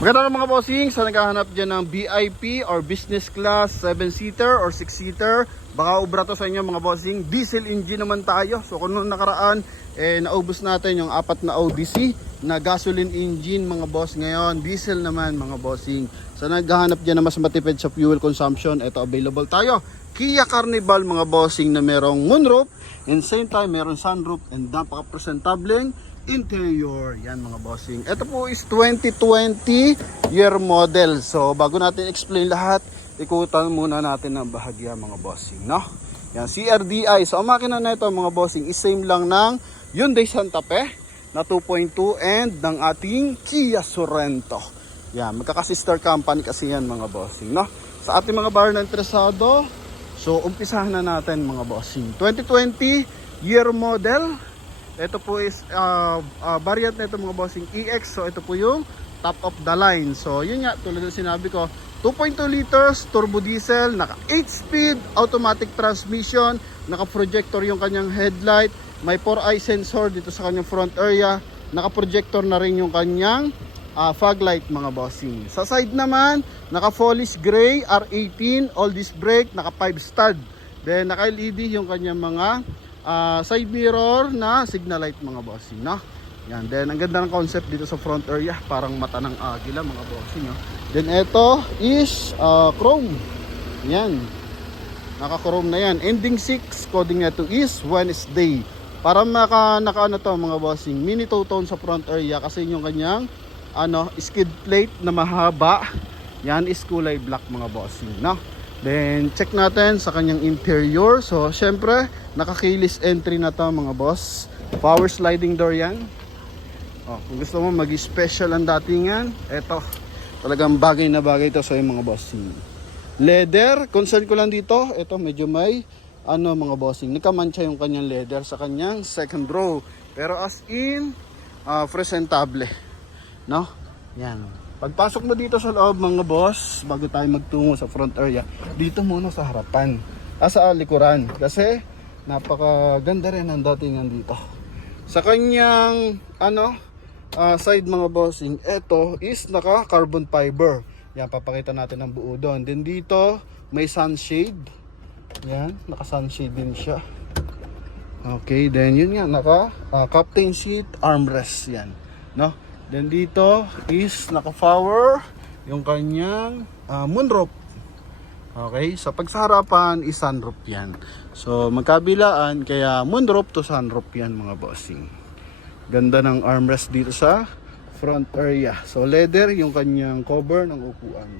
Maganda mga bossing, sa naghahanap dyan ng VIP or business class, 7-seater or 6-seater, baka ubra to sa inyo mga bossing. Diesel engine naman tayo. So kung noong nakaraan, naubos natin yung 4 na ODC na gasoline engine mga boss. Ngayon, diesel naman mga bossing. Sa naghahanap dyan na mas matipid sa fuel consumption, ito available tayo. Kia Carnival mga bossing na merong moonroof, and same time meron sunroof, and napaka-presentableng interior. Yan mga bossing. Ito po is 2020 year model. So bago natin explain lahat, ikutan muna natin ng bahagya mga bossing, no? Yan, CRDI. So ang makina na ito mga bossing is same lang ng Hyundai Santa Fe na 2.2 and ng ating Kia Sorento. Yan, magkaka-sister company kasi yan mga bossing, no? Sa ating mga bar na interesado, so umpisahan na natin mga bossing. 2020 year model. Ito po is variant na ito mga bossing EX. So ito po yung top of the line. So yun nga, tulad ng sinabi ko, 2.2 liters turbo diesel, naka 8 speed automatic transmission, naka projector yung kanyang headlight, may 4-eye sensor dito sa kanyang front area, naka projector na rin yung kanyang fog light mga bossing. Sa side naman, naka polish gray R18 all disc brake, naka 5 stud, then naka LED yung kanyang mga side mirror na signal light mga bossing, no? Yan, then ang ganda ng concept dito sa front area, parang mata ng agila mga bossing, no? Then ito is chrome. Yan, naka chrome na yan. Ending 6, coding na to is Wednesday. Para naka ano to mga bossing, mini two-tone sa front area kasi yung kanyang skid plate na mahaba, yan is kulay black mga bossing, no? Then check natin sa kanyang interior. So syempre naka-keyless entry na to mga boss. Power sliding door yan. Kung gusto mo mag-special ang datingan, eto talagang bagay na bagay to sa mga bossing. Leather, concern ko lang dito, eto medyo may mga bossing, nagkamantsa yung kanyang leather sa kanyang second row. Pero as in presentable, no? Yan. Pagpasok mo dito sa loob mga boss, bago tayo magtungo sa front area, dito muna sa harapan, sa likuran, kasi napakaganda rin ang datingan dito. Sa kanyang side mga bossing, ito is naka carbon fiber. Yan, papakita natin ang buo doon. Then dito may sunshade. Yan, naka sunshade din siya. Okay, then yun nga, naka captain seat armrest yan, no? Then dito is naka-power yung kanyang moonroof. Okay, sa pagsaharapan is sunroof yan. So magkabilaan, kaya moonroof to sunroof yan mga bossing. Ganda ng armrest dito sa front area. So leather yung kanyang cover ng upuan,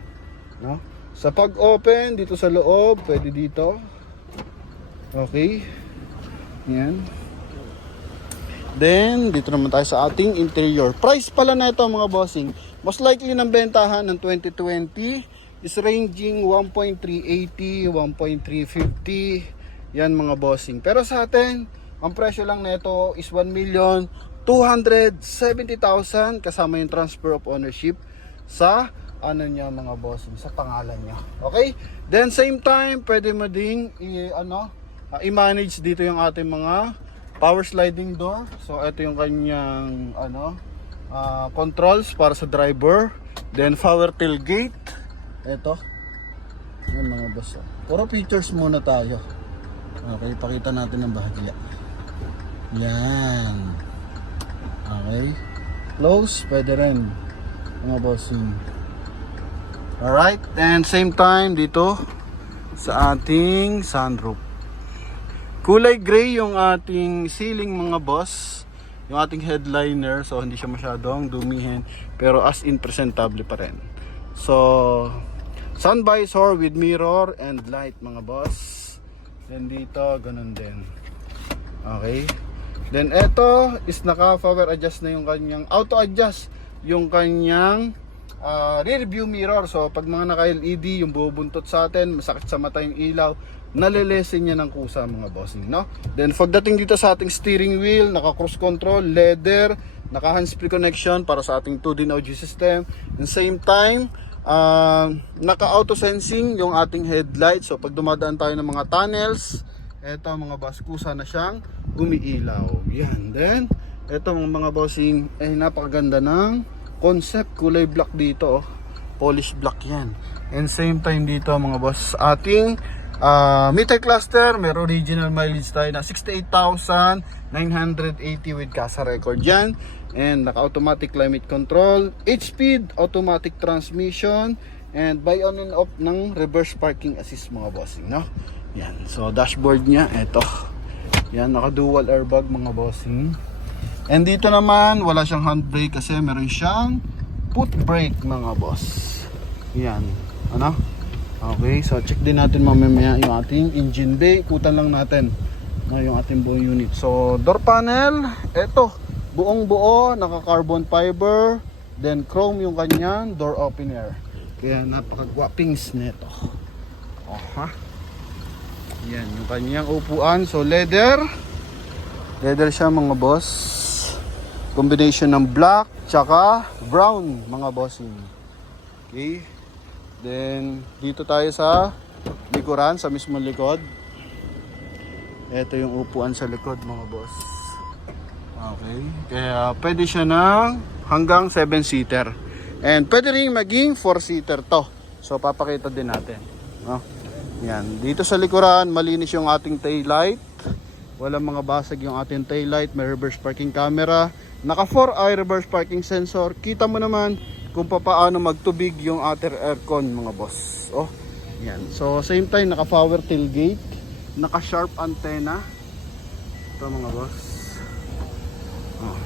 no? Sa pag-open dito sa loob, pwede dito. Okay. Yan. Then, dito naman tayo sa ating interior. Price pala na ito mga bossing. Most likely ng bentahan ng 2020 is ranging 1.380, 1.350. Yan mga bossing. Pero sa atin, ang presyo lang na ito is 1,270,000 kasama yung transfer of ownership sa niya mga bossing, sa pangalan niya. Okay? Then same time, pwede mo ding i-manage dito yung ating mga power sliding door. So ito yung kanyang controls para sa driver. Then power tailgate. Ito. Yan mga boss. Puro features muna tayo. Okay, pakita natin ang bahagya. Yan. Okay. Close, pwede rin mga bossing. Alright, and same time dito sa ating sunroof. Kulay gray yung ating ceiling mga boss, yung ating headliner, so hindi siya masyadong dumihin, pero as in presentable pa rin. So sun visor with mirror and light mga boss. Then dito ganun din. Okay. Then ito is naka power adjust na yung kanyang auto adjust yung kanyang rear view mirror. So pag mga naka LED yung bubuntot sa atin, masakit sa mata yung ilaw, nalilesen niya ng kusa mga bossing, no? Then pagdating dito sa ating steering wheel, naka cruise control, leather, naka hands-free connection para sa ating 2D audio system. And same time, naka auto sensing yung ating headlight. So pag dumadaan tayo ng mga tunnels, eto mga boss, kusa na siyang umiilaw. Yan. Then eto mga bossing, napakaganda ng concept, kulay black dito, oh. Polish black yan. And same time dito mga boss, ating meter cluster, may original mileage tayo na 68,980 with CASA record yan. And naka-automatic climate control, 8-speed automatic transmission, and by on and off ng reverse parking assist mga bossing, no? Yan, so dashboard niya, eto. Yan, naka-dual airbag mga bossing. And dito naman, wala siyang handbrake kasi meron siyang foot brake mga boss. Yan, ano? Okay, so check din natin mamaya yung ating engine bay. Ikutan lang natin yung ating buong unit. So, door panel, eto. Buong buo, naka-carbon fiber. Then, chrome yung kanyang door opener. Kaya napaka-guwapings nito. Oh, ha? Yan, yung kanyang upuan. So, leather. Leather siya mga boss. Combination ng black tsaka brown mga bossing. Okay. Then dito tayo sa likuran, sa mismong likod. Ito yung upuan sa likod mga boss. Okay. Kaya pwede siya ng hanggang 7-seater. And pwede rin maging 4-seater to. So papakita din natin. No? Yan. Dito sa likuran, malinis yung ating tail light. Walang mga basag yung ating tail light. May reverse parking camera. Naka 4-eye reverse parking sensor. Kita mo naman kung paano magtubig yung ating aircon mga boss. Oh, yan. So same time naka power tailgate, naka sharp antenna. Ito mga boss. Oh.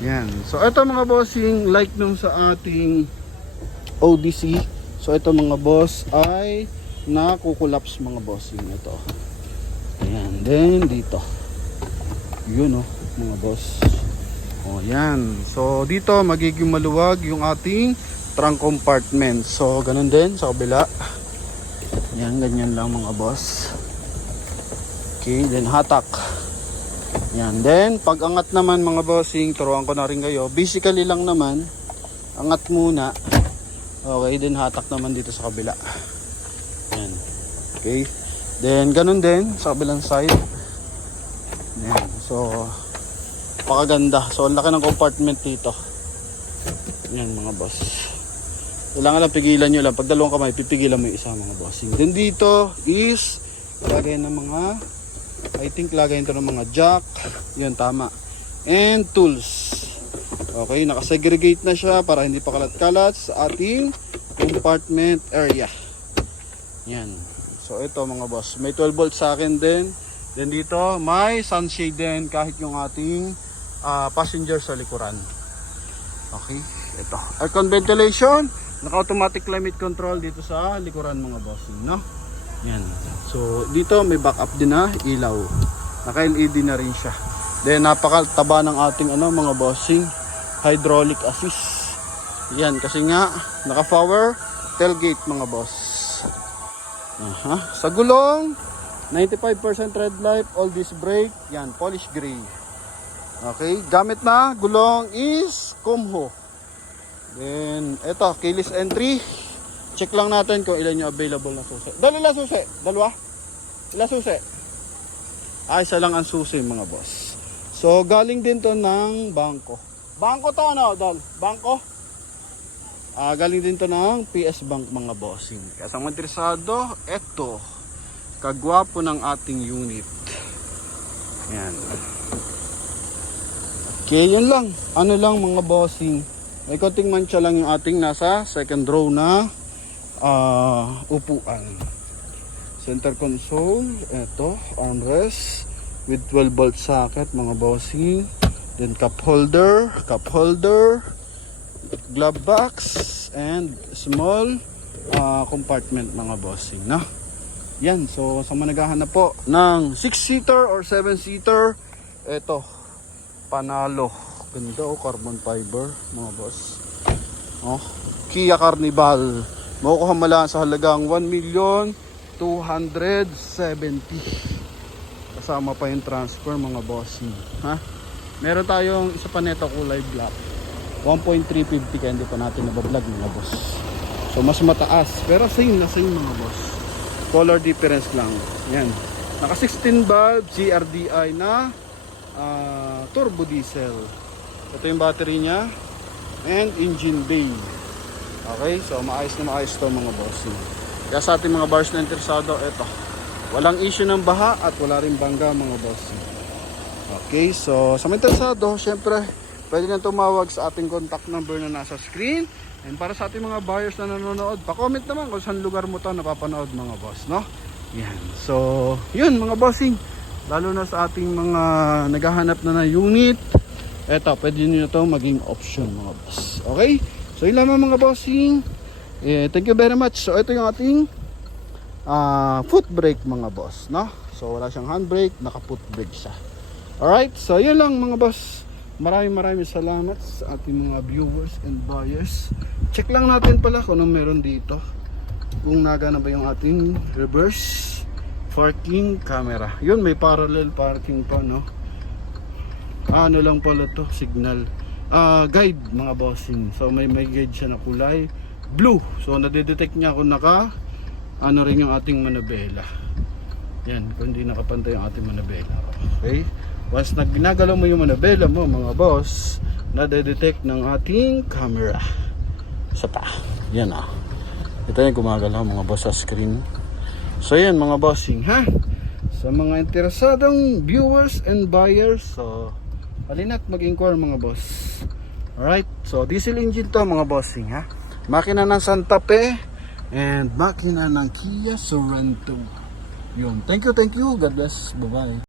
Yan. So ito mga bossing, like nung sa ating ODC. So ito mga boss ay nakukulaps mga bossing ito. Ayan. Then dito. Yun oh. Mga boss. O yan. So dito magiging maluwag yung ating trunk compartment. So ganun din sa kabila. Yan, ganyan lang mga boss. Okay, then hatak. Yan. Then pag angat naman mga bossing, turuan ko na rin kayo. Basically lang naman, angat muna. Okay, then hatak naman dito sa kabila. Yan. Okay. Then ganun din sa kabilang side. Yan. So pakaganda. So, ang laki ng compartment dito. Yan mga boss. Kailangan lang pigilan nyo lang. Pag dalawang kamay, pipigilan mo yung isa mga bossing. Then dito is lagay ng mga, I think lagay ito ng mga jack. Yan, tama. And tools. Okay, nakasegregate na siya para hindi pa kalat-kalat sa ating compartment area. Yan. So, ito mga boss. May 12 volts sa akin din. Then dito, may sunshade din kahit yung ating passenger sa likuran. Okay, ito. Aircon ventilation, naka-automatic climate control dito sa likuran mga bossing, no? Yan. So, dito may backup din na ilaw. Naka-LED na rin siya. Then, napakataba ng ating mga bossing, hydraulic assist. Yan, kasi nga, naka-power tailgate mga boss. Sa gulong, 95% red light, all disc brake, yan, polish gray. Okay, gamit na gulong is Kumho. Then, eto, keyless entry. Check lang natin kung ilan yung available na susi. Dalawa susi? Dalawa? Ilan susi? Isa lang ang susi mga boss. So, galing din to ng bangko. Bangko to ano, Dal? Bangko? Galing din to ng PS Bank mga bossing. Kaya sa mga interesado, eto. Kagwapo ng ating unit. Yan. Okay, yun lang. Ano lang mga bossing. May konting mancha lang yung ating nasa second row na upuan. Center console. Ito, armrest. With 12 volt socket mga bossing. Then cup holder. Glove box. And small compartment mga bossing. No? Yan. So, sa mga naghahanap po ng 6-seater or 7-seater. Ito. Panalo. Ganda o, carbon fiber mga boss. Oh, Kia Carnival. Makukuha mo lang sa halagang 1,270,000. Kasama pa yung transfer mga bossing. Ha? Meron tayong isa pa neto kulay black. 1.350 kaya hindi pa natin nabablog mga boss. So mas mataas. Pero same na same mga boss. Color difference lang. Yan. Naka 16 valve GRDI na turbo diesel. Ito yung battery niya. And engine bay. Okay, so maayos na maayos to mga bossing. Kaya sa ating mga buyers na interesado, ito. Walang issue ng baha at wala rin bangga mga bossing. Okay, so sa mga interesado, syempre, pwede na tumawag sa ating contact number na nasa screen. And para sa ating mga buyers na nanonood, pa-comment naman kung saan lugar mo to napapanood mga boss, no? Yan. So, yun mga bossing. Lalo na sa ating mga naghahanap na ng unit. Eto, pwede nyo to maging option mga boss. Okay? So, yun lamang mga bossing. Thank you very much. So, ito yung ating foot brake mga boss, no? So, wala siyang handbrake, naka-foot brake siya. Alright? So, yun lang mga boss. Maraming salamat sa ating mga viewers and buyers. Check lang natin pala kung anong meron dito. Kung nagana ba yung ating reverse parking camera. Yun, may parallel parking pa, no? Ano lang pala to, signal. Guide mga bossing. So may guide siya na kulay blue. So nadedetect niya kung naka ano rin yung ating manabela. Yan, kung hindi nakapantay yung ating manabela. Okay? Once ginagalaw mo yung manabela mo mga boss, nadedetect ng ating camera. Isa pa. Yan ah. Ito yung gumagalaw mga boss sa screen. So yan mga bossing ha. Sa mga interesadong viewers and buyers, so halina't mag-inquire mga boss. Alright, so diesel engine to mga bossing ha. Makina ng Santa Fe and makina ng Kia Sorento. Yun. Thank you. God bless. Bye-bye.